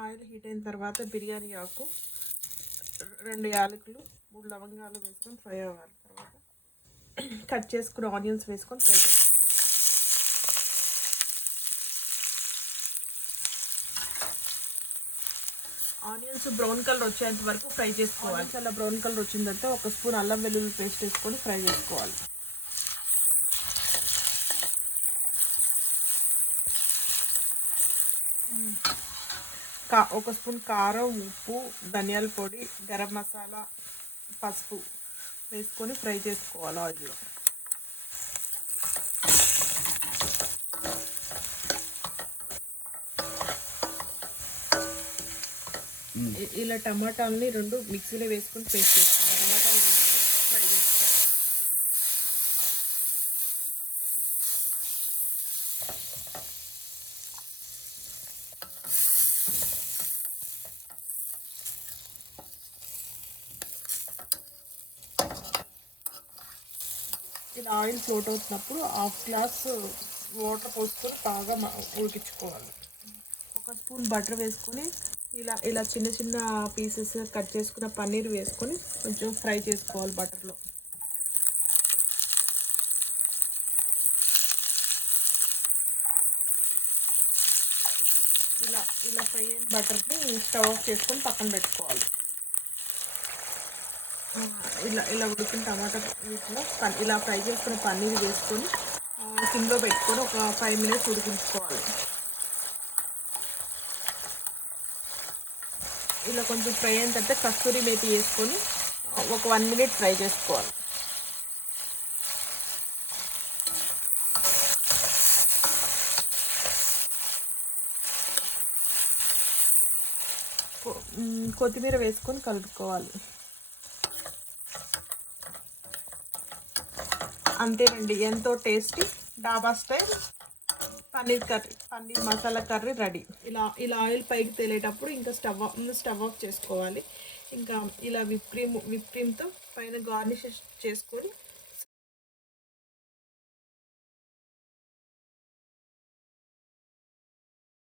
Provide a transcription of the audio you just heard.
Oil heat అయిన తర్వాత బిర్యానీ ఆకు, 2 యాలకులు, 3 లవంగాలు వేసుకొని ఫ్రై అవ్వాలి. తర్వాత కట్ చేసుకుని ఆనియన్స్ వేసుకొని ఫ్రై చేసుకోవాలి. ఆనియన్స్ బ్రౌన్ కలర్ వచ్చేంత వరకు ఫ్రై చేసుకోవాలి. చాలా బ్రౌన్ కలర్ వచ్చిన తర్వాత 1 స్పూన్ అల్లం వెల్లుల్లి పేస్ట్ వేసుకొని ఫ్రై చేసుకోవాలి. 1 స్పూన్ కారం, ఉప్పు, ధనియాల పొడి, గరం మసాలా, పసుపు వేసుకొని ఫ్రై చేసుకోవాలి ఆయిల్లో. ఇలా టమాటాలని 2 మిక్సీలో వేసుకొని పేస్ట్ చేసుకోవాలి. టమాటాలు వేసుకొని ఫ్రై చేసుకోవాలి. ఇలా ఆయిల్ ఫ్లోట్ అవుతున్నప్పుడు 1/2 గ్లాస్ వాటర్ పోసుకొని బాగా ఉడికించుకోవాలి. 1 స్పూన్ బటర్ వేసుకొని ఇలా చిన్న చిన్న పీసెస్ కట్ చేసుకున్న పన్నీర్ వేసుకొని కొంచెం ఫ్రై చేసుకోవాలి బటర్లో. ఇలా ఫ్రై అయిన బటర్ని స్టవ్ ఆఫ్ చేసుకొని పక్కన పెట్టుకోవాలి. ఇలా ఉడికిన టమాటా వీటిలో ఇలా ఫ్రై చేసుకున్న పన్నీర్ వేసుకొని సిమ్లో పెట్టుకొని ఒక 5 మినిట్స్ ఉడికించుకోవాలి. ఇలా కొంచెం ఫ్రై అయిన తర్వాత కస్తూరి మేతి వేసుకొని ఒక 1 మినిట్ ఫ్రై చేసుకోవాలి. కొత్తిమీర వేసుకొని కలుపుకోవాలి. అంతేనండి, ఎంతో టేస్టీ డాబా style paneer masala curry ready. ఇలా ఆయిల్ పైకి తేలేటప్పుడు ఇంకా స్టవ్ ఆఫ్ చేసుకోవాలి. ఇంకా ఇలా విప్ క్రీమ్తో పైన గార్నిష్ చేసుకొని